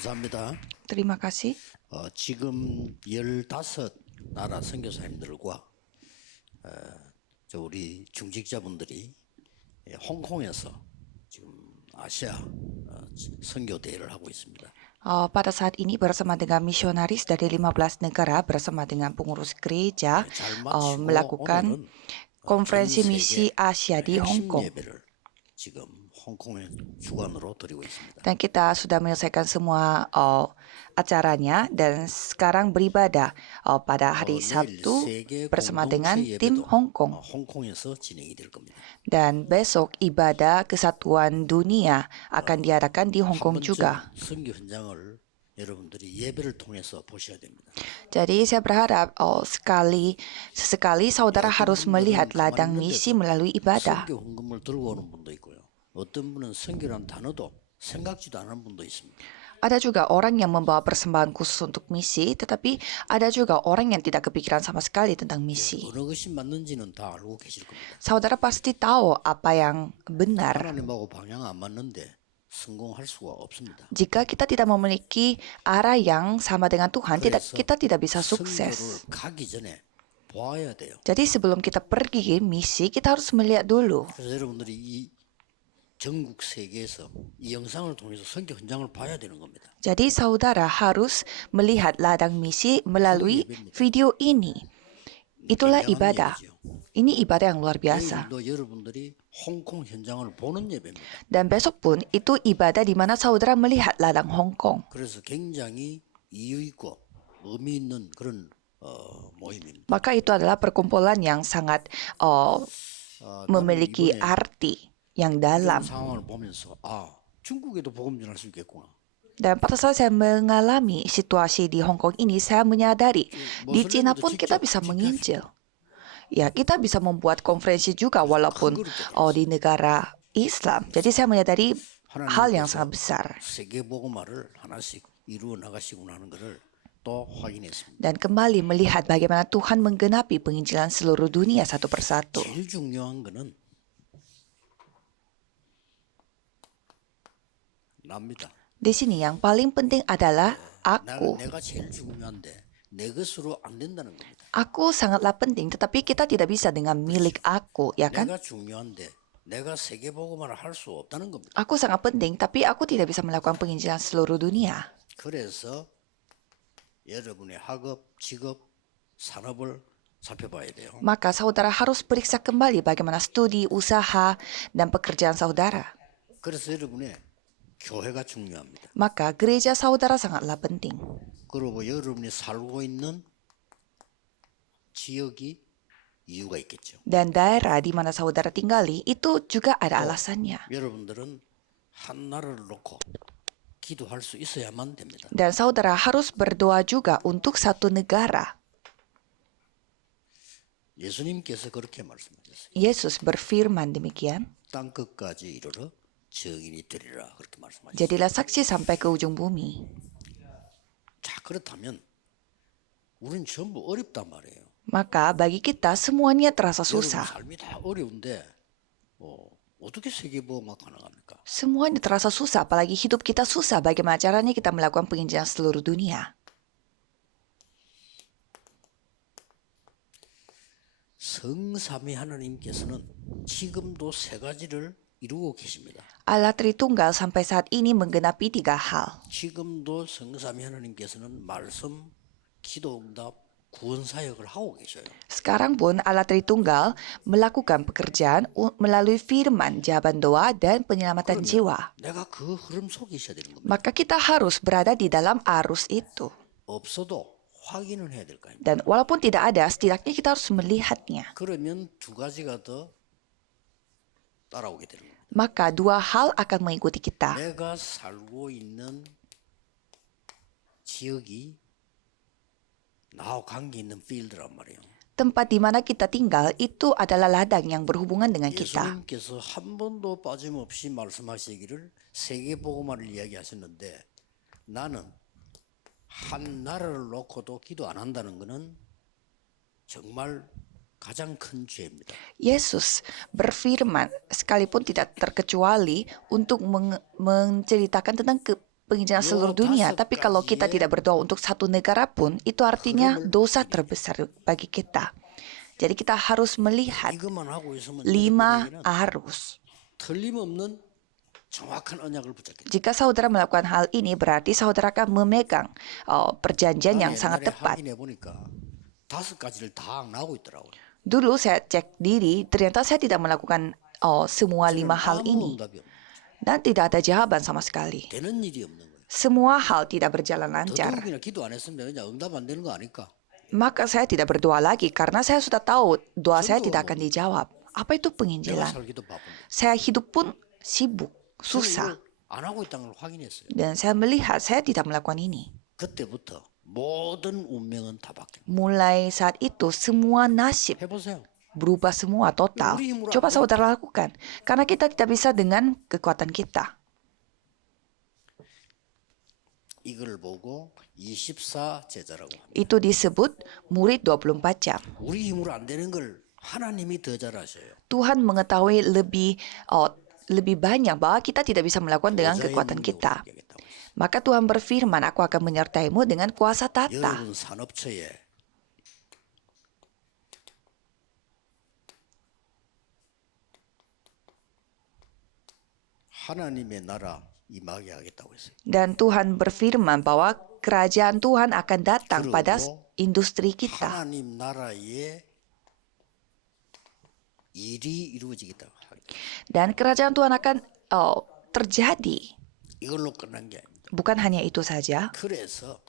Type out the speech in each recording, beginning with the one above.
감사합니다. Terima kasih. 지금 15나라 선교사님들과 우리 중직자분들이 홍콩에서 지금 아시아 선교 대회를 하고 있습니다. Pada saat ini bersama dengan misionaris dari 15 negara bersama dengan pengurus gereja 잘 마치고 melakukan 오늘은 konferensi 전 misi 세계 Asia di Hong 핵심 Kong. 예배를 지금 홍콩의 주관으로 드리고 있습니다. Dan kita sudah menyelesaikan semua acaranya dan sekarang beribadah pada hari 내일 Sabtu 세계 bersama 공동체 dengan tim 예배도 Hong Kong. 홍콩에서 진행이 될 겁니다. Dan besok ibadah kesatuan dunia akan diadakan di Hong 한 Kong 번쯤 juga. 선교 현장을 여러분들이 예배를 통해서 보셔야 됩니다. Jadi saya berharap sesekali saudara 어떤 harus 분들은 melihat 가만히 ladang misi melalui ibadah. 선교 헌금을 들고 오는 분도 있고요. 어떤 분은 선교란 단어도 생각지도 않은 분도 있습니다. Ada juga orang yang membawa persembahan khusus untuk misi, tetapi ada juga orang yang tidak kepikiran sama sekali tentang misi. 어느 것이 맞는지는 다 알고 계실 겁니다. Saudara pasti tahu apa yang benar. 하나님하고 방향 안 맞는데 성공할 수가 없습니다. Jika kita tidak memiliki arah yang sama dengan Tuhan, 그래서 kita tidak bisa 선교를 sukses. 가기 전에 보아야 돼요. Jadi sebelum kita pergi misi, kita harus melihat dulu. 그래서 여러분들이 이 전국 세계에서 이 영상을 통해서 선교 현장을 봐야 되는 겁니다. Jadi saudara harus melihat ladang misi melalui video ini. Itulah 굉장한 ibadah. 예배죠. Ini ibadah yang luar biasa. 내일도 여러분들이 홍콩 현장을 보는 예배입니다. Dan besok pun itu ibadah di mana saudara melihat ladang Hong Kong. 그래서 굉장히 이유 있고 의미 있는 그런 모임입니다. Maka itu adalah perkumpulan yang sangat memiliki arti yang 이런 dalam. 상황을 보면서 중국에도 복음 전할 수 있겠구나. Dan pada saat saya mengalami situasi di Hong Kong ini, saya menyadari di Cina pun kita bisa menginjil. Ya, kita bisa membuat konferensi juga walaupun di negara Islam. Jadi saya menyadari hal yang sangat besar. 세계 복음화를 하나씩 이루어 나가시구나 하는 것을 또 확인했습니다. Dan kembali melihat bagaimana Tuhan menggenapi penginjilan seluruh dunia satu persatu. 제일 중요한 거는 납니다. Di sini yang paling penting adalah aku. 내가 제일 중요한데 내 것으로 안 된다는 겁니다. Aku sangatlah penting, tetapi kita tidak bisa dengan milik aku, ya kan? 내가 중요한데 내가 세계 복음화를 할 수 없다는 겁니다. Aku sangat penting, tapi aku tidak bisa melakukan penginjilan seluruh dunia. 그래서 여러분의 학업, 직업, 산업을 살펴봐야 돼요. Maka saudara harus periksa kembali bagaimana studi, usaha, dan pekerjaan saudara. 그래서 여러분의 교회가 중요합니다. Maka gereja saudara sangatlah penting. 그리고 여러분이 살고 있는 지역이 이유가 있겠죠. Dan daerah di mana saudara tinggali itu juga ada alasannya. 여러분들은 한 나라를 놓고 기도할 수 있어야만 됩니다. Dan saudara harus berdoa juga untuk satu negara. 예수님께서 그렇게 말씀하셨어요. Yesus berfirman demikian. 땅 끝까지 이르러 증인이 되리라 그렇게 말씀하셨어요. Jadilah saksi sampai ke ujung bumi. 자, 그렇다면 우리는 전부 어렵단 말이에요. Maka bagi kita semuanya terasa 여러분 susah. 삶이 다 어려운데 어떻게 세계보험화 가능합니까? Semuanya terasa susah, apalagi hidup kita susah. Bagaimana caranya kita melakukan penginjilan seluruh dunia? 성삼위 하나님께서는 지금도 세 가지를 이루고 계십니다. Allah Tritunggal sampai saat ini menggenapi 3 hal. 지금도 성삼위 하나님께서는 말씀, 기도응답, 구원 사역을 하고 계셔요. Sekarang pun Allah Tritunggal melakukan pekerjaan melalui firman, jawaban doa, dan penyelamatan jiwa. 내가 그 흐름 속에 있어야 되는 겁니다. Maka kita harus berada di dalam arus itu. 없어도 확인을 해야 될 거 아닙니까? Dan walaupun tidak ada, setidaknya kita harus melihatnya. 그러면 두 가지가 더 따라오게 되는 겁니다. Maka 2 hal akan mengikuti kita. 내가 살고 있는 지역이 나하고 관계 있는 필드란 말이에요. Tempat di mana kita tinggal itu adalah ladang yang berhubungan dengan kita. 예수님께서 한 번도 빠짐없이 말씀하시기를 세계복음화를 이야기하셨는데 나는 한 나라를 놓고도 기도 안 한다는 것은 정말 가장 큰 죄입니다. Yesus berfirman sekalipun tidak terkecuali untuk menceritakan tentang penginjilan seluruh dunia. Tapi kalau kita tidak berdoa untuk satu negara pun, itu artinya dosa terbesar bagi kita. Jadi kita harus melihat 이것만 하고 있으면 5 여러분에게는 arus. 틀림없는 정확한 언약을 붙잡게 돼. Jika saudara melakukan hal ini, berarti saudara akan memegang perjanjian yang sangat tepat. 확인해 보니까 5가지를 다 안 하고 있더라고요. Dulu saya cek diri, ternyata saya tidak melakukan semua 5 hal 아무 ini. 응답이 없는 거예요. Dan tidak ada jawaban sama sekali. 되는 일이 없는 거예요. Semua hal tidak berjalan lancar. 더더욱이나 기도 안 했으면 그냥 응답 안 되는 거 아닐까? Maka saya tidak berdoa lagi karena saya sudah tahu doa saya tidak akan dijawab. Apa itu 내가 penginjilan? 살기도 바쁜데. Saya hidup pun sibuk, 저는 susah. 이걸 안 하고 있다는 걸 확인했어요. Dan saya melihat saya tidak melakukan ini. 그때부터 모든 운명은 다 바뀌는 Mulai saat itu semua nasib 거예요. 해보세요. berubah semua total. Coba saudara lakukan. Karena kita tidak bisa dengan kekuatan kita. 이걸 보고 24 제자라고 합니다. Itu disebut murid 24 jam. 우리 힘으로 안 되는 걸 하나님이 더 잘하셔요. Tuhan mengetahui lebih banyak bahwa kita tidak bisa melakukan dengan kekuatan kita. Maka Tuhan berfirman, aku akan menyertaimu dengan kuasa tata. 여러분 산업처에 하나님의 나라 임하게 하겠다고 했어요. Dan Tuhan berfirman bahwa kerajaan Tuhan akan datang pada industri kita. 하나님 나라의 일이 이루어지겠다고 하겠다. Dan kerajaan Tuhan akan terjadi. 이걸로 끝난 게 아닙니다. Bukan hanya itu saja. 그래서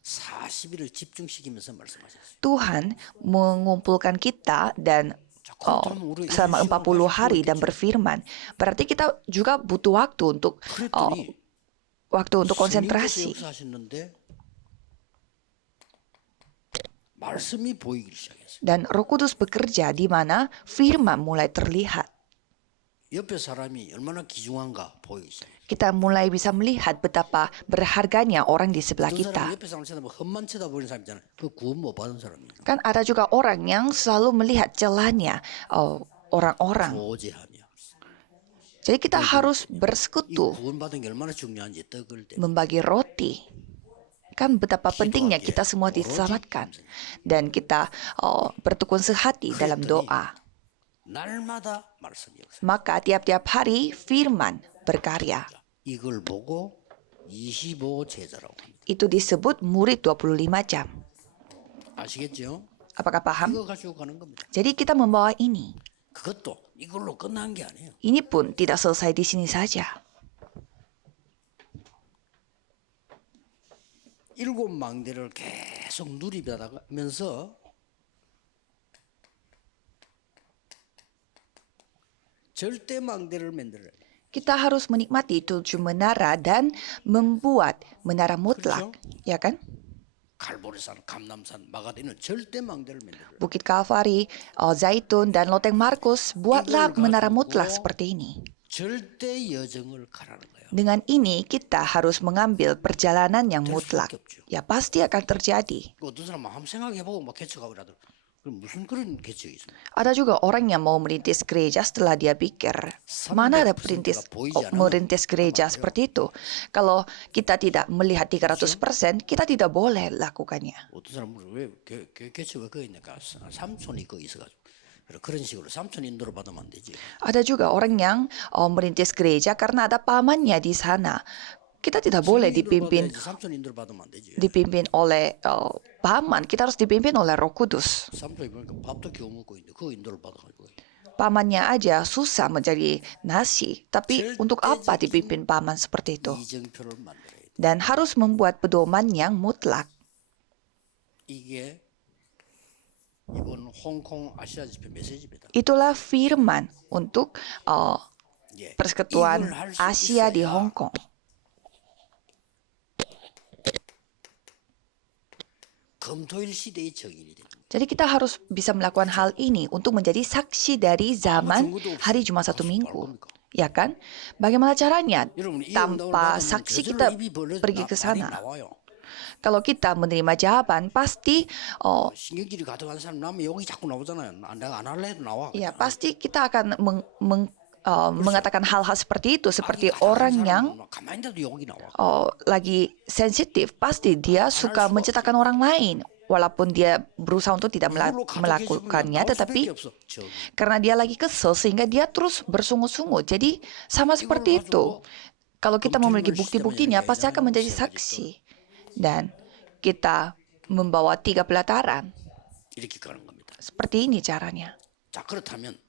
40일을 집중시키면서 말씀하셨어요. Tuhan mengumpulkan kita dan selama 40 hari dan berfirman. Berarti kita juga butuh waktu untuk konsentrasi. 역사하셨는데 말씀이 보이기 시작했어요. Dan Roh Kudus bekerja di mana firman mulai terlihat. 옆에 사람이 얼마나 귀중한가 보이기 시작했어요. Kita mulai bisa melihat betapa berharganya orang di sebelah 어떤 사람 kita. 옆에 사람 쳐다보면 헛만 쳐다보는 사람 있잖아요. 그 구원 못 받은 사람이에요. Kan ada juga orang yang selalu melihat celahnya orang-orang. 교제하며 Jadi kita harus 이 bersekutu, 구원 받은 게 얼마나 중요한지 떡을 때 membagi roti. Kan betapa pentingnya kita semua diselamatkan. Dan kita bertekun sehati dalam doa. 날마다 말씀이 없어요. Maka tiap-tiap hari firman berkarya. 이걸 보고 25 제자라고 합니다. Itu disebut murid 25 jam. 아시겠죠? Apakah paham? 이거 가지고 가는 겁니다. Jadi kita membawa ini. 그것도 이걸로 끝난 게 아니에요. Ini pun tidak selesai di sini saja. 7 망대를 계속 누리면서 절대 망대를 만들어요. Kita harus menikmati 7 menara dan membuat menara mutlak. Ya kan? 갈보리산, 감남산, 마가디는 절대 망대를 만들어요. Bukit Kalvari, Zaitun, dan Loteng Markus, buatlah menara mutlak seperti ini. 절대 여정을 가라는 거예요. Dengan ini kita harus mengambil perjalanan yang mutlak. Ya pasti akan terjadi. 어떤 사람은 한번 생각해보고 막 개척하고 이러더라고요. 그럼 무슨 그런 개척이 있습니까? Ada juga orang yang mau merintis gereja setelah dia pikir, mana ada merintis gereja seperti itu. Kalau kita tidak melihat 300%, kita tidak boleh lakukannya. 어떤 사람은 왜 개척 왜 거기 있냐까 삼촌이 거기 있어가지고 그런 식으로 삼촌 인도를 받으면 안 되지. Ada juga orang yang merintis gereja karena ada pamannya di sana. Kita tidak boleh dipimpin 삼촌 인도를 받으면 안 되지. oleh paman. Kita harus dipimpin oleh Roh Kudus. 삼촌이 그러니까 밥도 겨우 먹고 있는데 그 인도를 받아가지고. Pamannya aja susah mencari nasi, tapi untuk apa dipimpin paman seperti itu? 이정표를 만들어야 돼. Dan harus membuat pedoman yang mutlak. 이게 이번 홍콩 아시아 집회 메시지입니다. Itulah firman untuk 예. persekutuan 이걸 할수 Asia di 있어야 Hong Kong. 금토일 시대의 정인이 되는 거예요. Jadi kita harus bisa melakukan hal ini untuk menjadi saksi dari zaman hari Jumat satu minggu. Ya kan? Bagaimana caranya? 여러분 이 응답을 Tanpa 받으면 saksi 저절로 kita 입이 벌려서 pergi ke 말이 sana. 나와요. Kalau kita menerima jawaban, pasti 신경질이 가득한 사람 나면 여기 자꾸 나오잖아요. 내가 안 할래 해도 나와. ya pasti kita akan mengatakan hal-hal seperti itu, seperti 아기 가장한 orang yang 사람은 막 가만히 있어도 욕이 나와. lagi sensitif, pasti dia suka menciptakan orang lain. Walaupun dia berusaha untuk tidak 그걸로 가득해지면 melakukannya, 나올 수밖에 tetapi 없어. 저기. karena dia lagi kesel sehingga dia terus bersungut-sungut. Jadi sama seperti itu. Kalau kita memiliki bukti-buktinya, pasti akan menjadi saksi. Dan kita membawa 3 pelataran. 이렇게 가는 겁니다. Seperti ini caranya. 자, 그렇다면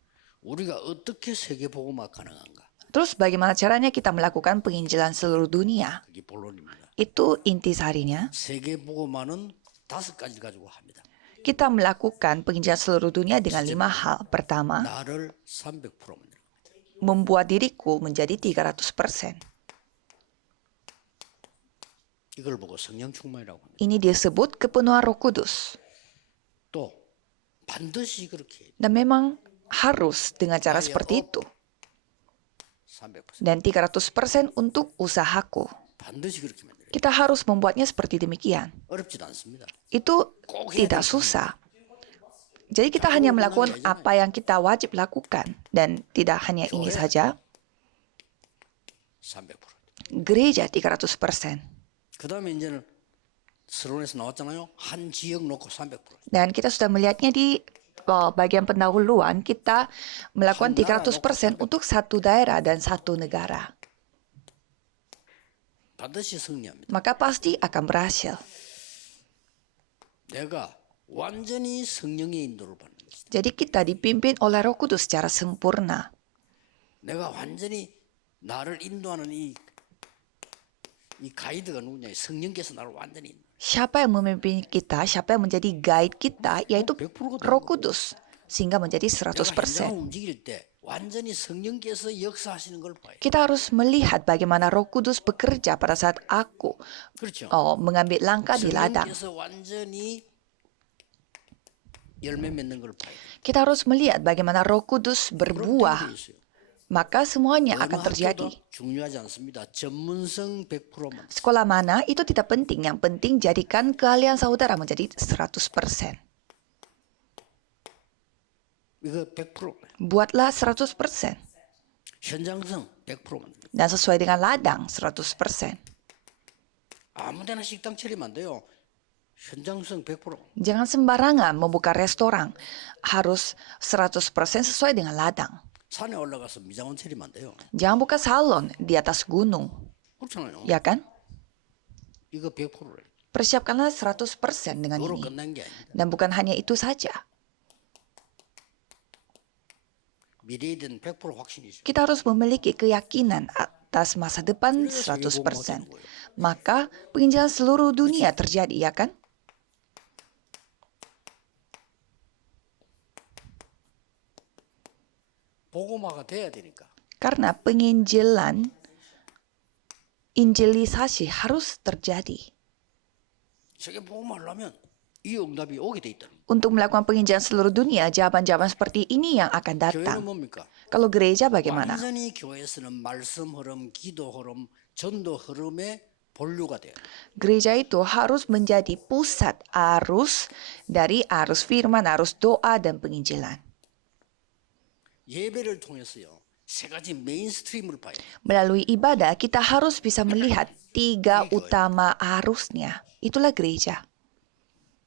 우리가 어떻게 세계복음화 가능한가? Terus bagaimana caranya kita melakukan penginjilan seluruh dunia? 그게 본론입니다. Itu intisarinya. 세계복음화는 5가지 가지고 합니다. Kita melakukan penginjilan seluruh dunia dengan 5 hal. Pertama, 나를 300% 만드는 겁니다. membuat diriku menjadi 300%. 이걸 보고 성령 충만이라고 합니다. Ini disebut kepenuhan Roh Kudus. 또 반드시 그렇게 Dan memang harus dengan cara seperti itu. 300% Dan 300% untuk usahaku. 반드시 그렇게 만들어요. Kita harus membuatnya seperti demikian. 어렵지도 않습니다. Itu tidak susah. Jadi kita hanya melakukan apa yang kita wajib lakukan. Dan tidak hanya ini saja, 300%. gereja 300%. 그다음에 이제는 서론에서 나왔잖아요. 한 지역 놓고 300%. Dan kita sudah melihatnya di bagian pendahuluan, kita melakukan 300% untuk satu daerah dan satu negara. 반드시 승리합니다. Maka pasti akan berhasil. 내가 완전히 성령의 인도를 받는 것이다. Jadi kita dipimpin oleh Roh Kudus secara sempurna. 내가 완전히 나를 인도하는 이 가이드가 누구냐? 성령께서 나를 완전히 인도. Siapa yang memimpin kita, siapa yang menjadi guide kita, yaitu 100%가 Roh Kudus. Sehingga menjadi 내가 현장을 100%. 움직일 때 완전히 성령께서 역사하시는 걸 봐요. Kita harus melihat bagaimana Roh Kudus bekerja pada saat aku 그렇죠. mengambil langkah di ladang. 성령께서 완전히 열매 맺는 걸 봐요. Kita harus melihat bagaimana Roh Kudus berbuah. 그런 게 있어요. Maka semuanya 어느 akan 학교도 terjadi. 중요하지 않습니다. 전문성 100%만. Sekolah mana itu tidak penting. Yang penting jadikan keahlian saudara menjadi 100%. 이거 100%. Buatlah 100%. 현장성 100%만. Dan sesuai dengan ladang 100%. 아무데나 식당 차리면 안 돼요. 현장성 100%. Jangan sembarangan membuka restoran. Harus 100% sesuai dengan ladang. 산에 올라가서 미장원 차리면 안 돼요. Jangan buka salon di atas gunung. 그렇잖아요. Ya kan? 이거 100%래. Persiapkanlah 100% dengan 그거로 ini. 끝난 게 아닙니다. Dan bukan hanya itu saja. 미래에 대한 100% 확신이죠. Kita harus memiliki keyakinan atas masa depan 100%. Maka penginjilan seluruh dunia terjadi, ya kan? 복음화가 돼야 되니까. Karena penginjilan, injilisasi harus terjadi. 세계 복음화를 하면 이 응답이 오게 돼 있다는 거예요. Untuk melakukan penginjilan seluruh dunia, jawaban-jawaban seperti ini yang akan 교회는 datang. 뭡니까? Kalau gereja bagaimana? 완전히 교회에서는 말씀 흐름, 기도 흐름, 전도 흐름의 본류가 돼요. Gereja itu harus menjadi pusat arus dari arus firman, arus doa, dan penginjilan. 예배를 통해서요. 세 가지 메인스트림을 봐요. Melalui ibadah, kita harus bisa melihat 3 utama arusnya. Itulah gereja.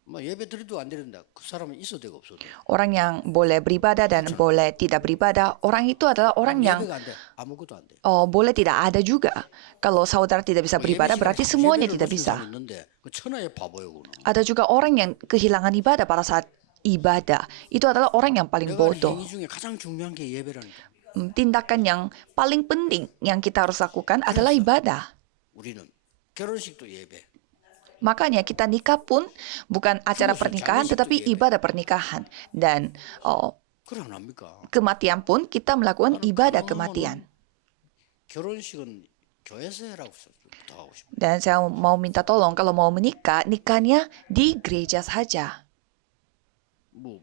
뭐 예배 드려도 안 드린다. 그 사람은 있어도 되고 없어도. Orang yang boleh beribadah dan boleh tidak beribadah, orang itu adalah orang yang 예배가 안 돼. 아무것도 안 돼. boleh tidak ada juga. Kalau saudara tidak bisa beribadah, berarti semuanya tidak bisa. 있는데 그 천하의 바보예요, 그는. Ada juga orang yang kehilangan ibadah pada saat ibadah. Itu adalah orang yang paling 내가 bodoh. 행위 중에 가장 중요한 게 예배라니까. Tindakan yang paling penting yang kita harus lakukan adalah ibadah. 우리는 결혼식도 예배. Makanya kita nikah pun bukan acara pernikahan tetapi ibadah pernikahan. Dan 그래 안 합니까? kematian pun kita melakukan ibadah kematian. 결혼식은 교회에서 해라고 부탁하고 싶어요. Dan saya mau minta tolong kalau mau menikah, nikahnya di gereja saja. 뭐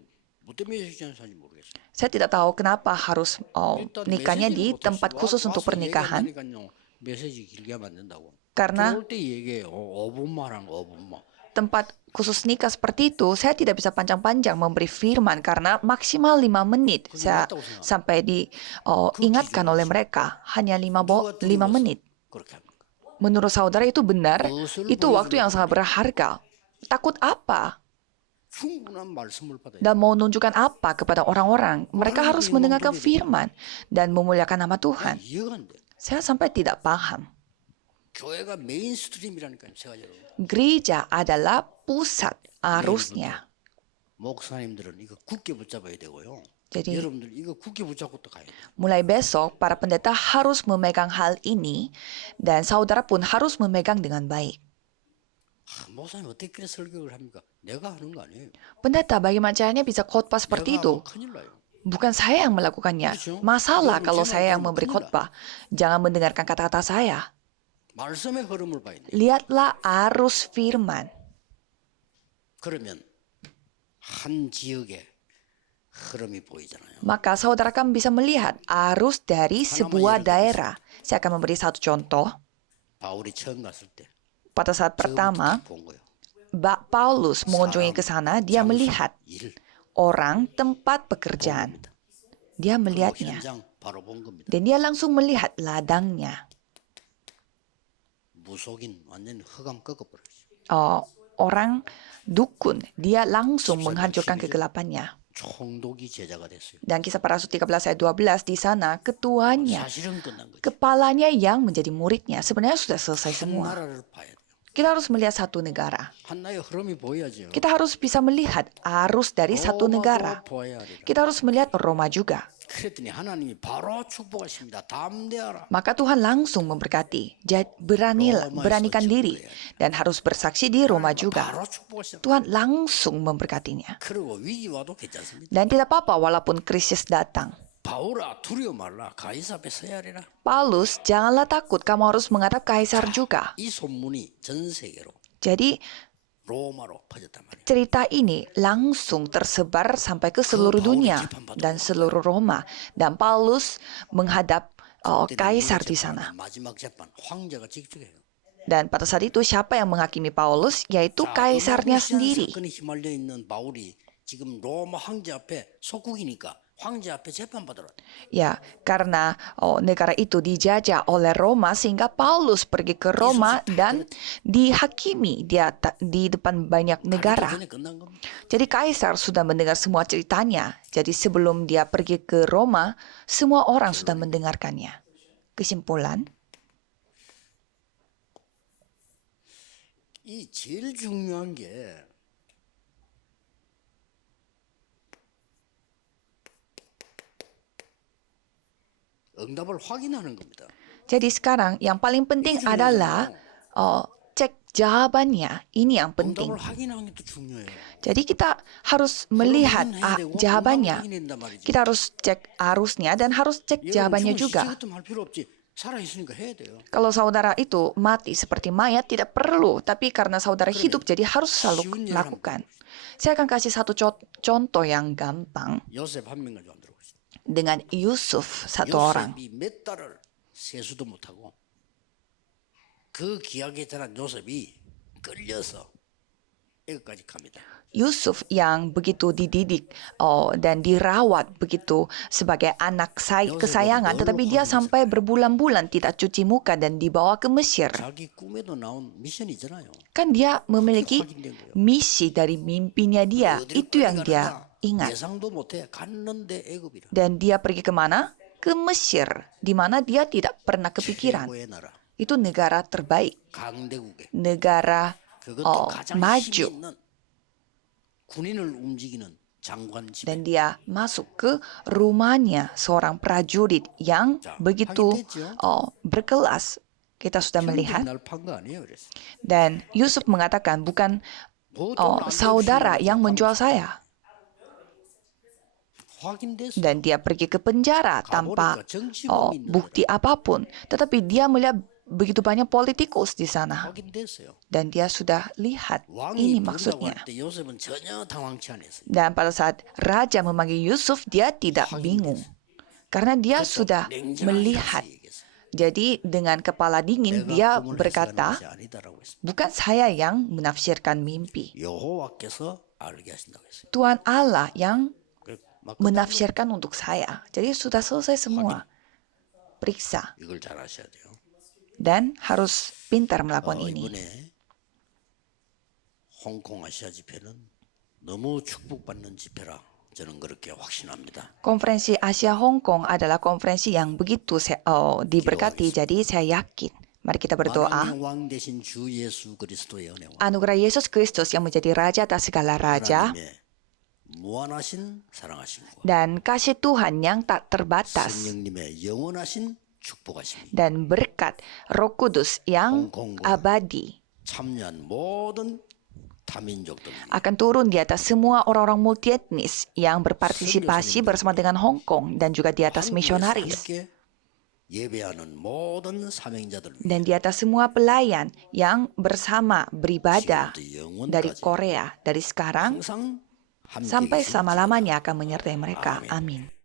때문에 얘기하는지 모르겠어요. Saya tidak tahu kenapa harus 일단 nikahnya 메시지를 di 못 tempat 하시고 khusus untuk 와서 pernikahan. 얘기하니까요, 메시지 길게 하면 안 된다고. Karena 들어올 때 얘기해요. 5분만 한 5분만. tempat khusus nikah seperti itu, saya tidak bisa panjang-panjang memberi firman karena maksimal 5 menit saya sampai diingatkan oleh mereka. Hanya 5 menit. 그렇게 합니까? Menurut saudara itu benar? 무엇을 Itu waktu yang sangat berharga. Takut apa? 충분한 말씀을 받아야 Dan mau menunjukkan apa kepada orang-orang? Mereka harus mendengarkan firman dan memuliakan nama Tuhan. 이해가 안 돼요. Saya sampai tidak paham. 교회가 메인스트림이라니까요. 제가 여러분. Gereja adalah pusat arusnya. 목사님들은 이거 굳게 붙잡아야 되고요. Jadi 여러분들 이거 굳게 붙잡고 또 가야 돼요. mulai besok para pendeta harus memegang hal ini dan saudara pun harus memegang dengan baik. 목사님 어떻게 그래 설교를 합니까? 내가 하는 거 아니에요. Pendeta, bagaimana caranya bisa khotbah seperti 내가 itu? 하면 큰일 나요. Bukan saya yang melakukannya. Masalah kalau saya yang memberi khotbah. Jangan mendengarkan kata-kata saya. 말씀의 흐름을 봐야 돼요. Lihatlah arus firman. 그러면 한 지역의 흐름이 보이잖아요. Maka saudara kan bisa melihat arus dari sebuah daerah. Saya akan memberi satu contoh. 바울이 처음 갔을 때 Pada saat pertama, 본 거예요. Paulus mengunjungi ke sana, dia melihat 일, orang tempat pekerjaan. Dia 그 melihatnya. 현장 바로 본 겁니다. Dan dia langsung melihat ladangnya. 무속인 완전 흑암 꺾어버렸어요. Orang dukun, dia langsung menghancurkan kegelapannya. 총독이 제자가 됐어요. Dan kisah para rasul 13 ayat 12 di sana, ketuanya, 사실은 끝난 거죠. kepalanya yang menjadi muridnya. Sebenarnya sudah selesai 한 semua. 나라를 봐야 돼요. Kita harus melihat satu negara. 한 나라의 흐름이 보여야죠. Kita harus bisa melihat arus dari satu negara. 보아야 하리라. Kita harus melihat Roma juga. 그랬더니 하나님이 바로 축복하십니다. 담대하라. Maka Tuhan langsung memberkati. Beranikan diri. Dan harus bersaksi di Roma juga. 바로 축복하십니다. Tuhan langsung memberkatinya. 그리고 위기 와도 괜찮습니다. Dan tidak apa-apa walaupun krisis datang. 바울아 두려워 말라. 가이사 앞에 서야 하리라. Paulus, janganlah takut. Kamu harus menghadap kaisar juga. 이 소문이 전 세계로 Jadi 로마로 퍼졌단 말이에요. cerita ini langsung tersebar sampai ke seluruh dunia dan seluruh Roma. Dan Paulus menghadap kaisar di sana. 마지막 재판 황제가 직접 해요. Dan pada saat itu siapa yang menghakimi Paulus? Yaitu kaisarnya sendiri. 사건이 휘말려 있는 바울이 지금 로마 황제 앞에 속국이니까 황제 앞에 재판 받으러. Ya, karena negara itu dijajah oleh Roma sehingga Paulus pergi ke Roma dan dihakimi di depan banyak negara. 전에 끝난 겁니다. Jadi kaisar sudah mendengar semua ceritanya. Jadi sebelum dia pergi ke Roma, semua orang sudah mendengarkannya. Kesimpulan, 이 제일 중요한 게 응답을 확인하는 겁니다. jadi sekarang yang paling penting adalah cek jawabannya. Ini yang penting. 응답을 확인하는 게 또 중요해요. Jadi kita harus melihat jawabannya. 확인한단 말이죠. Kita harus cek arusnya dan harus cek jawabannya juga. 시기부터 할 필요 없지. 살아 있으니까 해야 돼요. Kalau saudara itu mati seperti mayat tidak perlu, tapi karena saudara hidup jadi harus selalu lakukan. Saya akan kasih satu contoh yang gampang 요셉 한 명 가지고 만들어 보시죠. dengan Yusuf, satu orang. 요셉이 몇 달을 세수도 못하고 그 귀하게 자란 요셉이 끌려서 애국까지 갑니다. Yusuf yang begitu dididik dan dirawat begitu sebagai anak kesayangan, tetapi dia sampai berbulan-bulan tidak cuci muka dan dibawa ke Mesir. 자기 꿈에도 나온 미션이잖아요. Kan dia memiliki misi dari mimpinya dia, itu yang dia ingat. 예상도 못해 갔는데 애굽이라. Dan dia pergi kemana? Ke Mesir, di mana dia tidak pernah kepikiran. 최고의 나라. Itu negara terbaik, 강대국에 negara 그것도 가장 maju. 힘이 있는 군인을 움직이는 장관 집에 Dan dia masuk ke rumahnya seorang prajurit yang begitu berkelas. Kita sudah melihat. 날판거 아니에요, 그래서. Dan Yusuf mengatakan, bukan saudara yang menjual saya. 확인됐어. Dan dia pergi ke penjara tanpa bukti apapun. Tetapi dia melihat begitu banyak politikus di sana. 확인됐어요. Dan dia sudah lihat ini 왕이 부른다고 maksudnya. 할 때 요셉은 전혀 당황치 않았어요. Dan pada saat raja memanggil Yusuf, dia tidak bingung. Karena dia sudah melihat Jadi dengan kepala dingin dia 내가 꿈을 해석하는 berkata, 것이 아니다라고 했습니다. bukan saya yang menafsirkan mimpi. 여호와께서 알게 하신다고 했어요. Tuhan Allah yang 막 menafsirkan untuk saya. Jadi sudah selesai semua. Periksa. 이걸 잘 아셔야 돼요. Dan harus pintar melakukan ini. 이번에 홍콩 아시아 집회는 너무 축복받는 집회라 저는 그렇게 확신합니다. Konferensi Asia Hong Kong adalah konferensi yang begitu diberkati. Jadi saya yakin. Mari kita berdoa. 만왕의 왕 대신 주 예수 그리스도의 은혜와 Anugerah Yesus Kristus yang menjadi Raja atas segala Raja 하나님의 무한하신 사랑하심과 dan kasih Tuhan yang tak terbatas 성령님의 영원하신 축복하심이 dan berkat Roh Kudus yang 홍콩과 abadi 참여한 모든 다민족들 akan turun di atas semua orang-orang multietnis yang berpartisipasi bersama dengan Hong Kong dan juga di atas misionaris 함께 예배하는 모든 사명자들 dan di atas semua pelayan yang bersama beribadah 지금부터 dari 영원까지 Korea dari sekarang 항상 함께 sampai 계시는 selama-lamanya akan menyertai mereka. Amin. Amin.